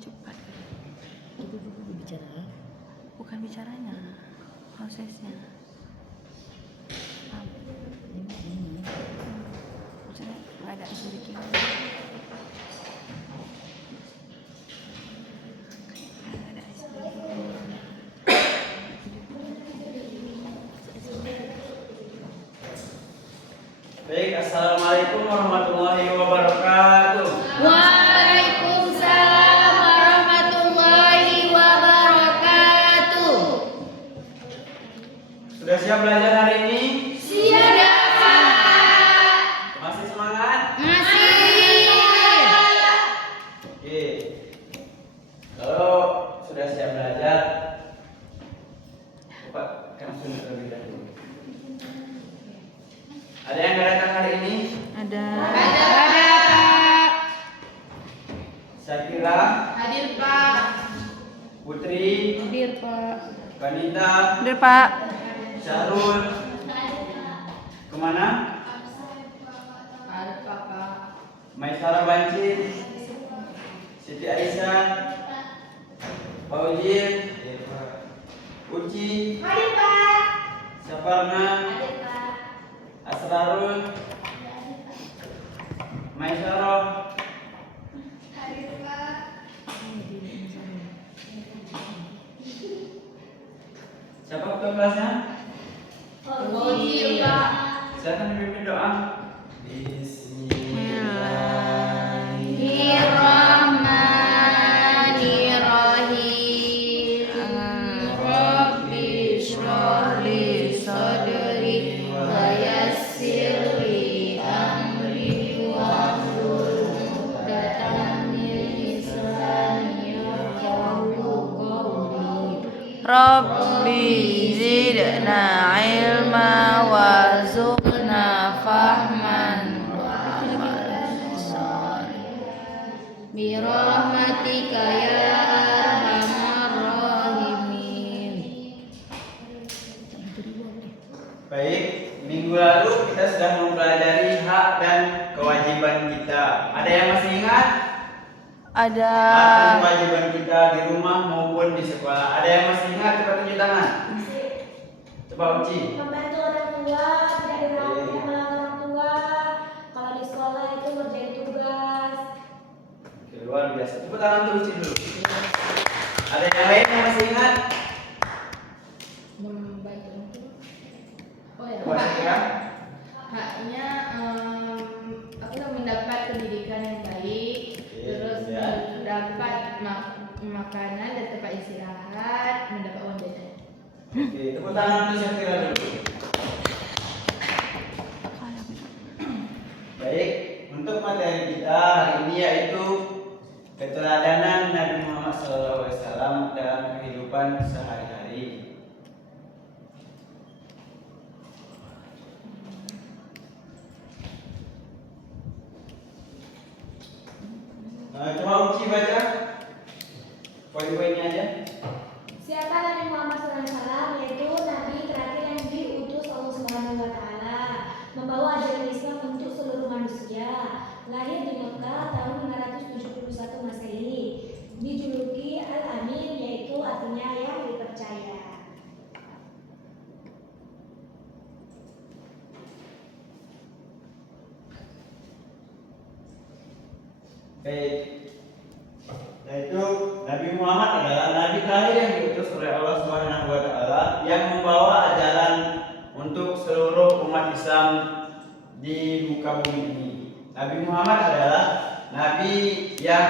cepat. Itu dulu bicara. Bukan bicaranya, prosesnya. Ini. Maksudnya nggak ada sedikit. Baik, assalamualaikum warahmatullahi wabarakatuh. Waalaikumsalam warahmatullahi wabarakatuh. Sudah siap belajar hari ini? Siap. Masih semangat? Masih. Oke. Kalau sudah siap belajar, Bapak langsung terlebih dahulu. Ada yang nggak datang hari ini? Ada. Ada Pak. Syakira, Hadir Pak. Putri, Hadir Pak. Vanita, Hadir Pak. Syahrul. Kemana? Ada Pak. Maisara Banci, Siti Aisyah, Fauzir, Uci, Hadir Pak. Saparna, Hadir Pak. Asrarul, Maisaroh, Hadir Pak. siapa ketua kelasnya? Hadir Pak. Silakan dipimpin doa. Bismillahirrahmanirrahim. Rabbi shrah li sadri wa yassir li amri wahlul 'uqdatam min lisani yafqahu qawli. Rabbi zidna ilma warzuqna fahman wa amalan shalih. Birahmatika ya arhamar rahimin. Baik, minggu lalu kita sudah mempelajari hak dan kewajiban kita. Ada yang masih ingat? Ada. Hak dan kewajiban kita di rumah maupun di sekolah. Ada yang masih ingat? Coba tunjuk tangan. Coba Uci. Membantu orang tua, tidak melarang orang tua. Kalau di sekolah itu ngerjain tugas. Oke, luar biasa. Coba tangan tuh Uci dulu. Ada yang lain yang masih ingat? Membantu orang tua. Oh ya, Coba Syakira. haknya aku mendapat pendidikan yang baik, terus ya. mendapat makanan dan tempat istirahat, mendapat uang jajan. Oke, tepuk tangan untuk Syakira dulu. Baik, untuk materi kita hari ini yaitu keteladanan Nabi Muhammad SAW dalam kehidupan sehari-hari. Coba Uci baca poin-poinnya aja. Siapa Nabi Muhammad SAW? Yaitu Nabi terakhir yang diutus Allah Subhanahu Wa Taala, membawa ajaran Islam untuk seluruh manusia. Lahir di Mekah tahun 571 Masehi. Dijuluki Al-Amin, yaitu artinya yang dipercaya. Baik, yaitu Nabi Muhammad adalah Nabi terakhir yang diutus oleh Allah Subhanahu Wa Taala yang membawa ajaran untuk seluruh umat Islam di muka bumi ini. Nabi Muhammad adalah Nabi yang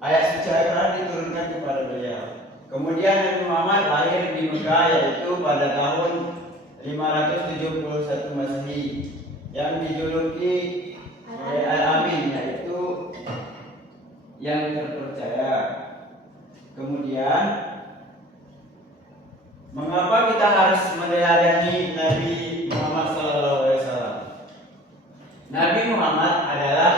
ayat suci Al-Quran diturunkan kepada beliau. Kemudian Nabi Muhammad lahir di Mekah yaitu pada tahun 571 Masehi yang dijuluki Al-Amin, yaitu yang terpercaya. Kemudian mengapa kita harus meneladani Nabi Muhammad SAW? Nabi Muhammad adalah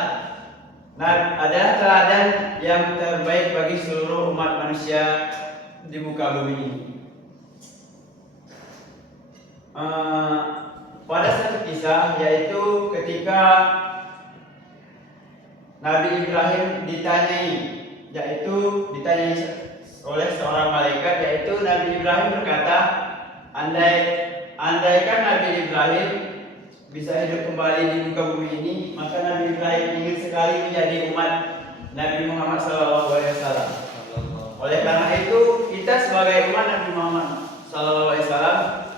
teladan yang terbaik bagi seluruh umat manusia di muka bumi ini. Pada satu kisah, yaitu ketika Nabi Ibrahim ditanyai, yaitu ditanyai oleh seorang malaikat, yaitu Nabi Ibrahim berkata, andaikan Nabi Ibrahim bisa hidup kembali di muka bumi ini, maka Nabi Ibrahim ingin sekali menjadi umat Nabi Muhammad SAW. Oleh karena itu, kita sebagai umat Nabi Muhammad SAW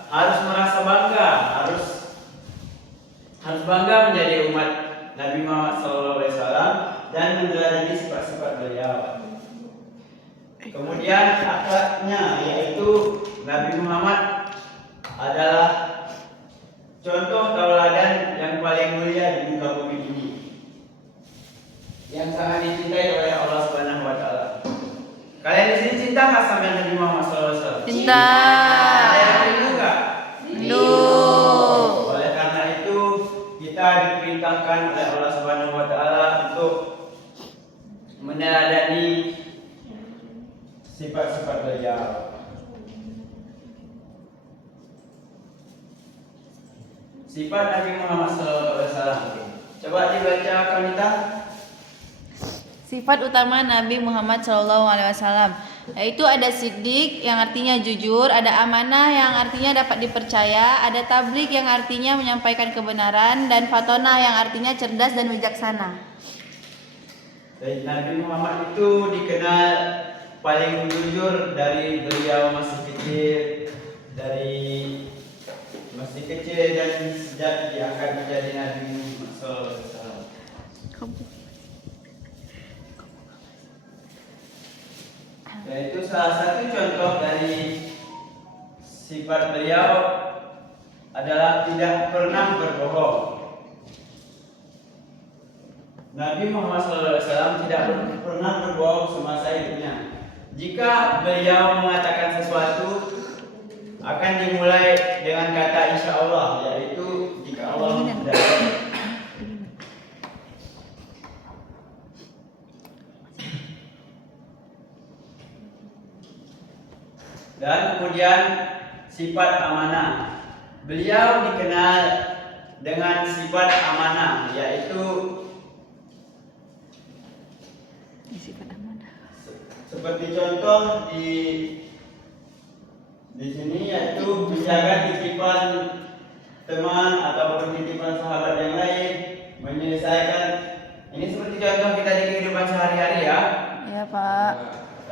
harus merasa bangga, harus bangga menjadi umat Nabi Muhammad SAW dan menjalani sifat-sifat beliau. Kemudian akhlaknya, yaitu Nabi Muhammad adalah contoh tauladan yang paling mulia di muka bumi ini, yang sangat dicintai oleh Allah Subhanahu wa taala. Kalian di sini cinta nggak sama Nabi Muhammad SAW? Cinta. Ada yang rindu nggak? Rindu. Oleh karena itu kita diperintahkan oleh Allah Subhanahu wa taala untuk meneladani sifat-sifat beliau. Sifat Nabi Muhammad SAW. Coba dibaca Kanita. Sifat utama Nabi Muhammad SAW, yaitu ada siddiq yang artinya jujur, ada amanah yang artinya dapat dipercaya, ada tabligh yang artinya menyampaikan kebenaran, dan fatona yang artinya cerdas dan bijaksana. Dan Nabi Muhammad itu dikenal paling jujur dari beliau masih kecil, dan sejak diangkat menjadi Nabi Muhammad SAW. Yaitu salah satu contoh dari sifat beliau adalah tidak pernah berbohong. Nabi Muhammad SAW tidak pernah berbohong semasa hidupnya. Jika beliau mengatakan sesuatu, akan dimulai dengan kata insya Allah, yaitu jika Allah menghendaki. Dan kemudian sifat amanah. Beliau dikenal dengan sifat amanah, yaitu seperti contoh di sini, yaitu menjaga titipan teman ataupun titipan sahabat yang lain, menyelesaikan. Ini seperti contoh kita di kehidupan sehari-hari ya. Ya Pak.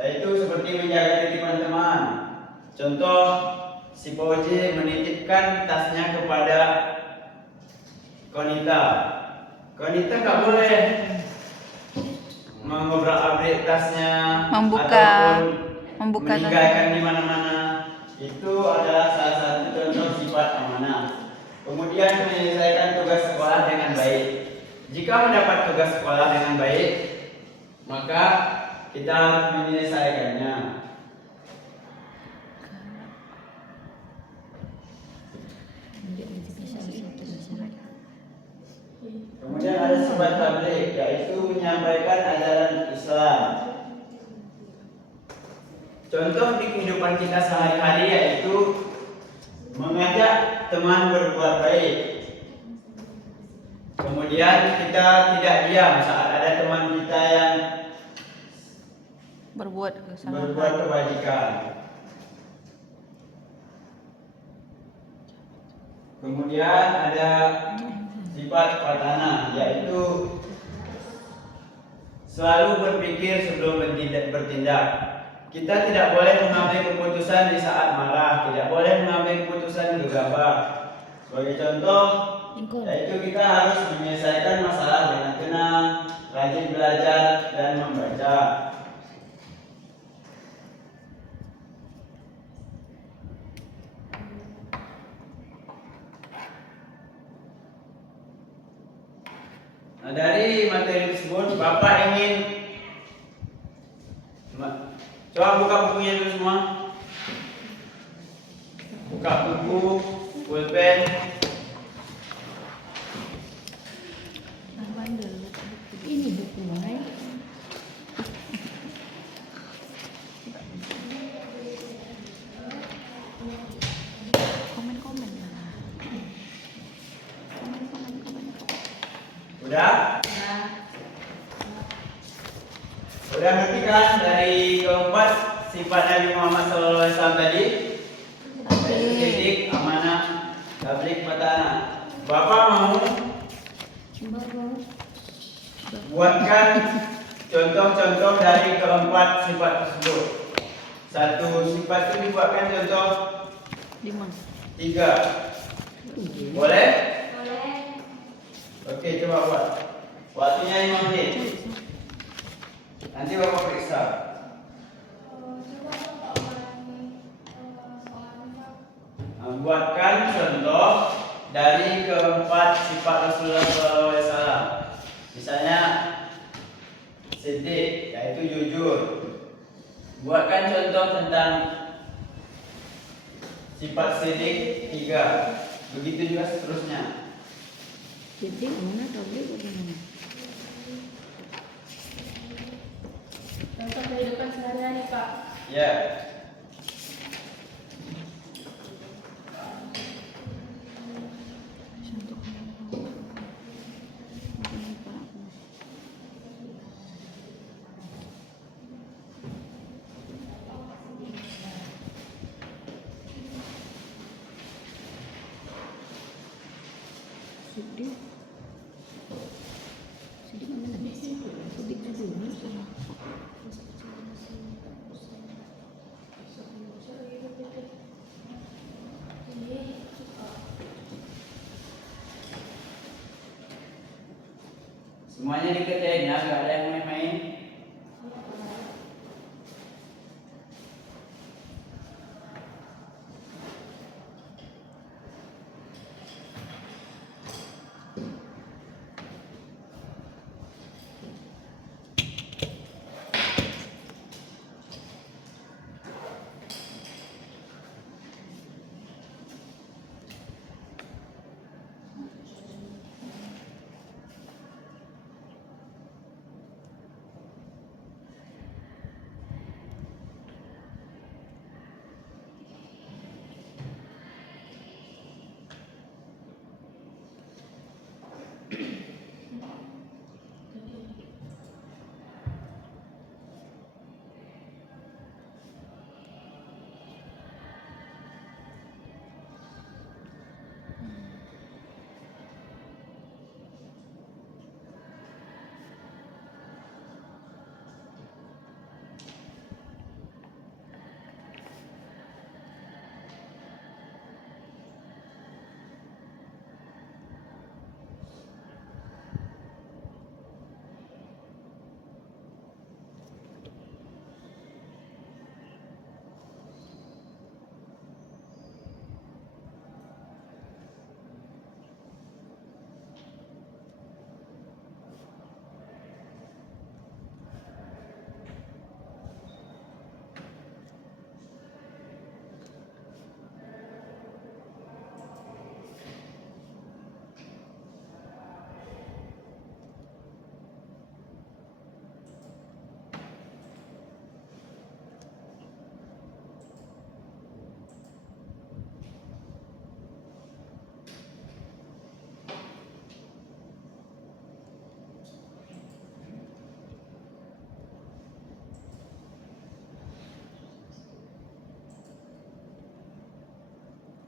Yaitu seperti menjaga titipan teman. Contoh, si Pauji menitipkan tasnya kepada Konita. Konita nggak boleh mengobrak-abrik tasnya, ataupun meninggalkan di mana-mana. Itu adalah salah satu contoh sifat amanah. Kemudian menyelesaikan tugas sekolah dengan baik. Jika mendapat tugas sekolah dengan baik, maka kita harus menyelesaikannya. Kemudian ada sifat tabligh, yaitu menyampaikan ajaran Islam. Contoh di kehidupan kita sehari-hari yaitu mengajak teman berbuat baik. Kemudian kita tidak diam saat ada teman kita yang berbuat kebajikan. Kemudian ada sifat fatana, yaitu selalu berpikir sebelum bertindak. Kita tidak boleh mengambil keputusan di saat marah, tidak boleh mengambil keputusan gegabah. Sebagai contoh, yaitu kita harus menyelesaikan masalah dengan tenang, rajin belajar dan membaca. Nah, dari materi tersebut, Bapak ingin coba buka bukunya dulu semua. Buka buku, pulpen. Ini buku mana? Komen-komen. Udah? Udah ngerti lanjutkan dari keempat sifat Nabi Muhammad SAW tadi. Yaitu sidik, amanah, tabligh, fatana. Bapak mau buatkan contoh-contoh dari keempat sifat tersebut. Satu sifat itu dibuatkan contoh 3. Boleh? Boleh. Oke, coba buat. Waktunya 5 menit. Nanti Bapak periksa. Buatkan contoh dari keempat sifat Rasulullah SAW. Misalnya siddiq, yaitu jujur. Buatkan contoh tentang sifat siddiq 3. Begitu juga seterusnya. Jadi mana tabligh bagaimana? Contoh kehidupan sehari-hari, Pak. Ya. Sidik. Sidik mana? Sidik judulnya. Semuanya diketain ya, nggak ada yang main-main.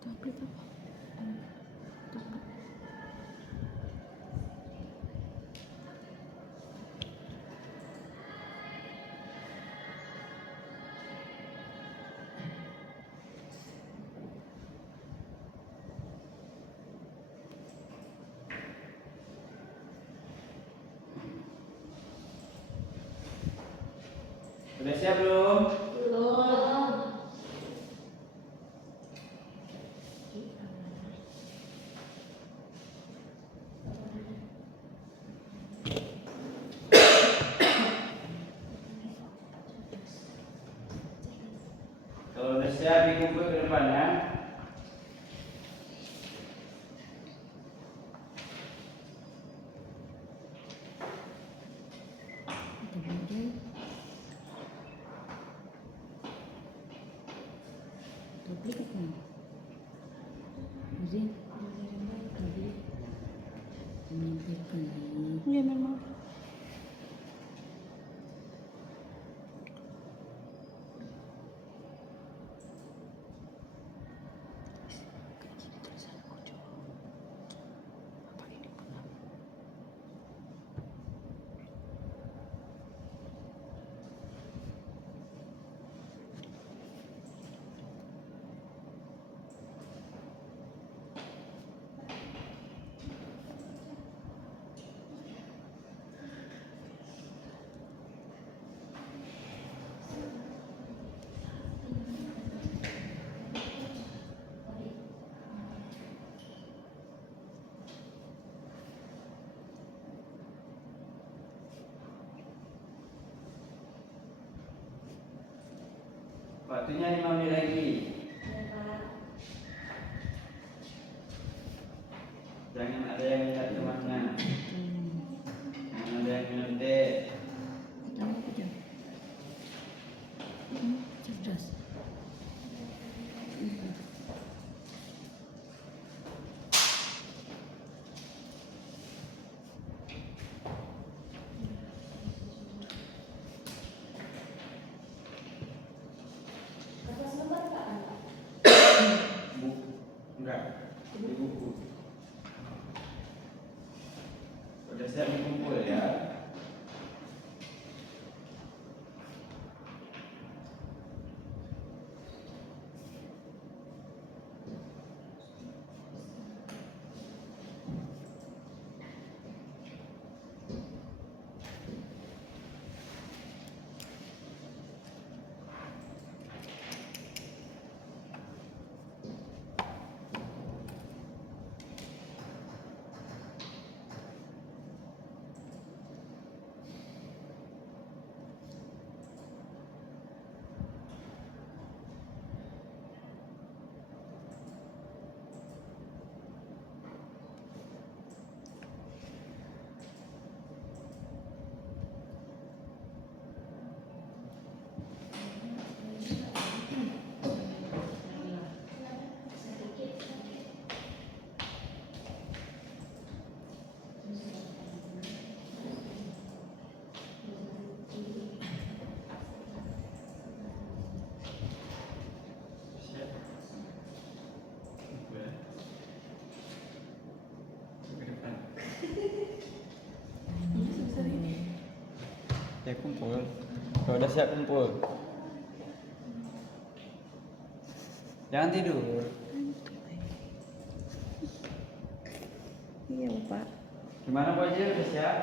Tabligh apa? Sudah siap belum? Belum. Kalau sudah siap dikumpul ke depan ya. Tabligh apa? Izin. Tabligh. Menyampaikan. Ya memang. Waktunya 5 menit lagi. Ya, Pak. Jangan ada yang lihat temannya. Jangan ada yang minum teh. Pertama apa jam? Cerdas. Kertas lembar Pak? Buku. Enggak. Di buku. Udah siap dikumpul ya. Siap. Kumpul ya. Ke depan. Ya kumpul. Kalau udah siap kumpul. Jangan tidur. Iya Bapak. Gimana Pak Haji, udah siap?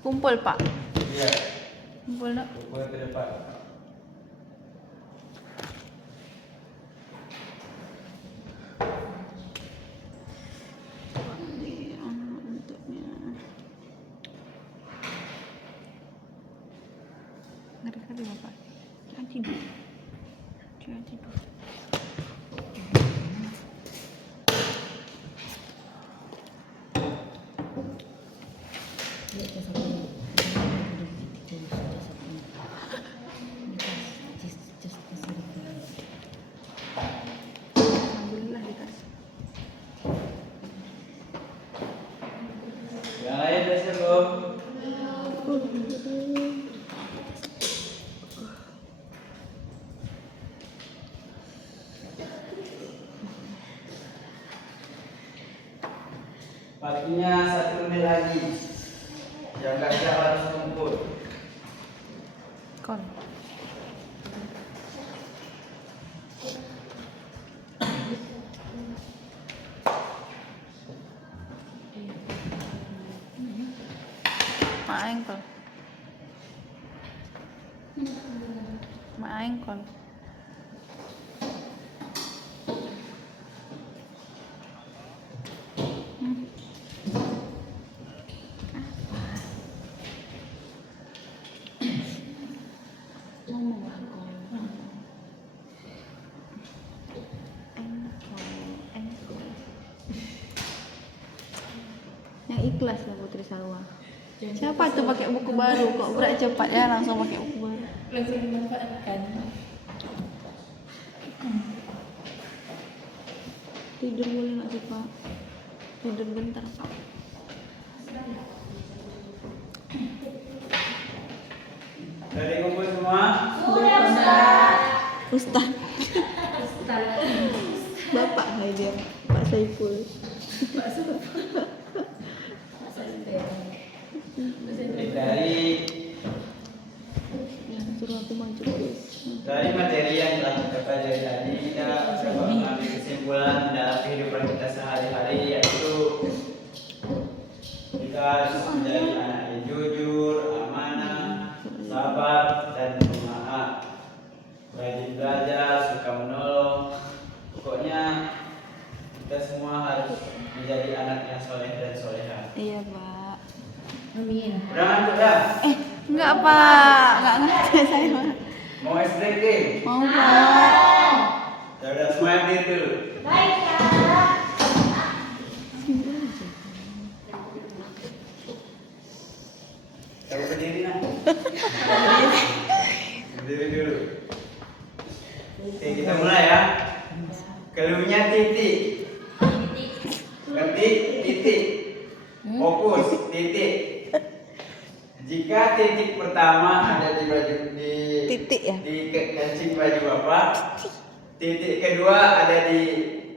Kumpul Pak. Iya. Kumpul nak. Kumpul ke depan. Ngeri kali Bapak. Jangan tidur. Jangan tidur. Alhamdulillah dikasih. Yang lain udah siap belum? Waktunya 1 menit lagi. Yang nggak siap harus kumpul. Kon. Mak engkol. Mak engkol. Ngomong lah kau. Engkol. Yang ikhlas lah Putri Salwa. Siapa tuh pakai buku baru? Kok berat cepat ya langsung pakai buku baru. Langsung dimanfaatkan. Tidur boleh nggak sih Pak? Tidur bentar Pak. Udah dikumpul semua? Sudah Ustaz. Ustaz. Ustaz. Bapak Haidar. Pak Saiful. Suruh aku maju terus. Dari materi yang telah kita pelajari tadi, kita dapat mengambil kesimpulan dalam kehidupan kita sehari-hari, yaitu kita harus menjadi anak yang jujur, amanah, sabar, dan pemaaf. Rajin belajar, suka menolong. Pokoknya kita semua harus menjadi anak yang soleh dan soleha. Iya Pak. Amin. Udah ngantuk dah? Enggak Pak, enggak ngerti saya Pak. Mau stretching? Mau Pak. Ya udah semuanya berdiri dulu. Baik, Kak. Coba berdiri nak. Berdiri dulu. Oke, kita mulai ya. Keluarnya titik. Ngerti? Titik. Fokus, titik. Jika titik pertama ada di baju Titik ya? di kancing baju Bapak, titik kedua ada di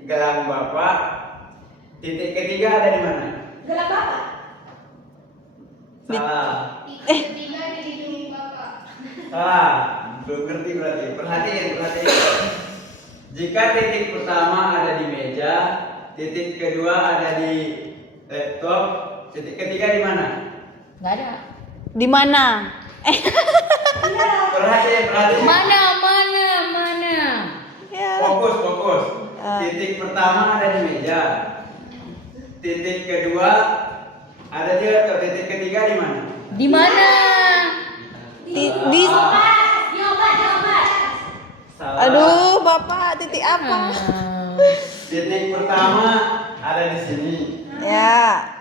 gelang Bapak, titik ketiga ada di mana? Gelang Bapak. Salah. Ketiga di hidung Bapak. Salah. Belum ngerti berarti. Perhatiin. Jika titik pertama ada di meja, titik kedua ada di laptop, titik ketiga di mana? Nggak ada. Di mana? Perhatiin. Mana? Ya. Fokus. Titik pertama ada di meja. Titik kedua ada di laptop. Titik ketiga di mana? Di mana? Di Diobat. Salah. Aduh, Bapak, titik apa? Titik pertama ada di sini. Ya.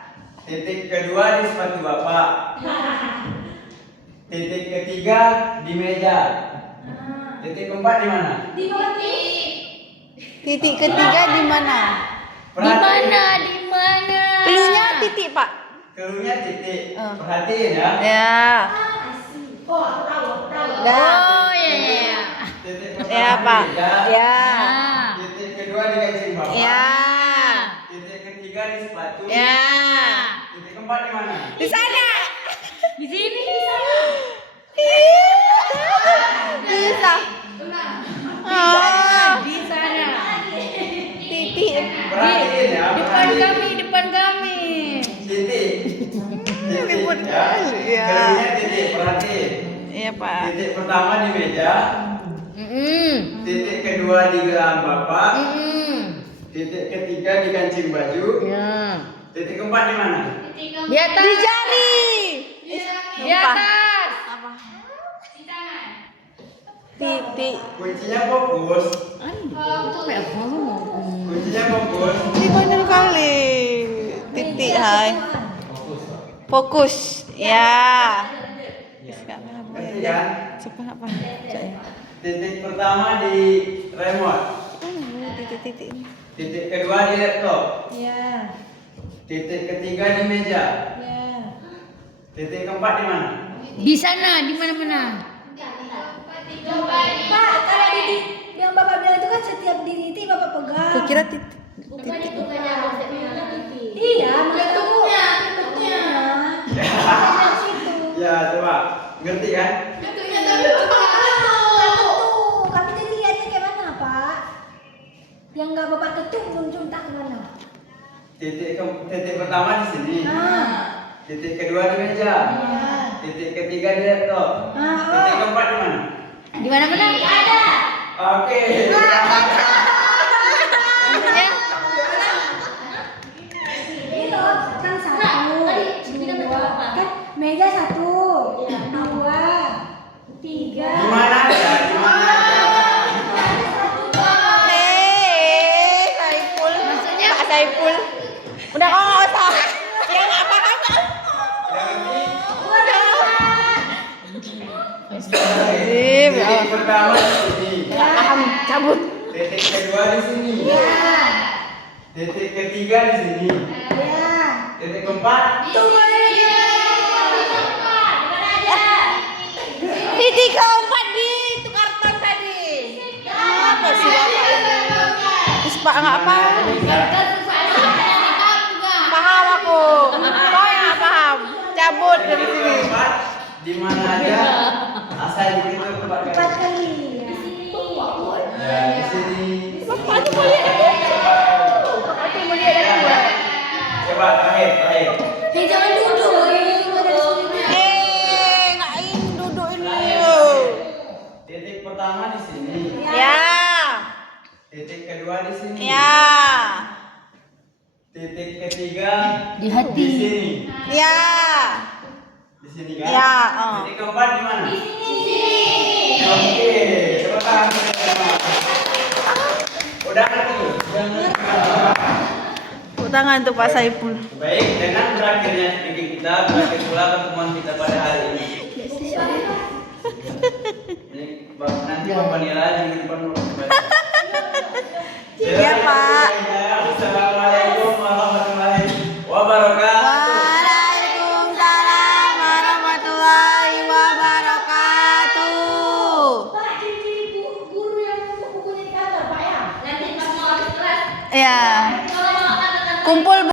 Titik kedua di sepatu Bapak. Titik ketiga di meja. Titik keempat di mana? Di pengerti. Titik ketiga di mana? Perhatiin. Di mana? Keluarnya titik, Pak. Keluarnya titik. Perhatiin ya. Ya. Oh, aku tahu. Dah. Oh ya. Titik Ya, pertama Pak. di meja. Ya. Titik kedua di kancing Bapak. Ya. Titik ketiga di sepatu. Ya. Titik keempat di mana? Di sana. Di sini. Bisa. Ah, Di sana. titik. Perhatiin ya. perhatiin. Depan kami. Titik. Ribut ya. kali, ya. Keluarnya titik. Perhatiin. Iya, Pak. Titik pertama di meja. Titik kedua di gelang Bapak. Titik ketiga di kancing baju. Ya. Titik keempat di mana? Di atas. Di jari. Di atas. Apa? Titik. Kuncinya fokus. Kuncinya fokus. Ini benar kali. Titik, hai. Fokus. Ya. Ngerti kan? Cepat apa? Titik pertama di remote. Titik-titik. Titik kedua di laptop. Ya. Titik ketiga di meja. Ya. Titik keempat di mana? Di sana, di mana-mana. Pak, kalau yang Bapak bilang itu kan setiap di titik Bapak pegang. Kukira titik. Iya, bentuknya. Ya, coba. Ngerti kan? Kami jadi lihatnya kayak mana, Pak? Yang nggak Bapak ketuk muncul tak kemana? Titik pertama di sini. Titik kedua di meja. Iya. Titik ketiga di laptop. Titik keempat di mana? Di mana-mana. Ada. Oke. Ini loh, kan satu, dua, kan meja satu, dua, tiga. Di mana aja? Di mana aja? Saiful. Maksudnya Pak Saiful. Udah kok nggak usah. Ya nggak apa-apa. Titik pertama di sini. Nggak paham. Cabut. Titik kedua di sini. Titik ketiga di sini. Ya. Titik keempat. Titik keempat di itu karton tadi. Apa sih Bapak? Terus Pak nggak paham. Paham aku. Kau yang nggak paham. Cabut dari Titik sini. keempat di mana aja? Asal dihitung tempat Empat kan. kali. Ya, di sini. Bapak tuh mau lihat aku. Bapak mau lihat aku. Coba terakhir. Jangan duduk. Nggak ingin duduk ini. Titik pertama di sini. Ya. Titik kedua di sini. Ya. Titik ketiga Di hati. Di sini. Ya. Di sini kan? Ya. Titik keempat di mana? Di sini. Oke, tepuk tangan semua. Udah ngerti? Udah ngerti. Tepuk tangan untuk Pak Saiful. Baik, dengan berakhirnya speaking kita, berakhir pula pertemuan kita pada hari ini. Ini nanti Bapak Nila di depan. Iya, Pak. Assalamualaikum warahmatullahi wabarakatuh. Waalaikumsalam warahmatullahi wabarakatuh. Pak, ciri-ciri guru yang bukunya di kantor, Pak ya? Nanti pas mau habis kelas. Ya. Kalau mau makan Kumpul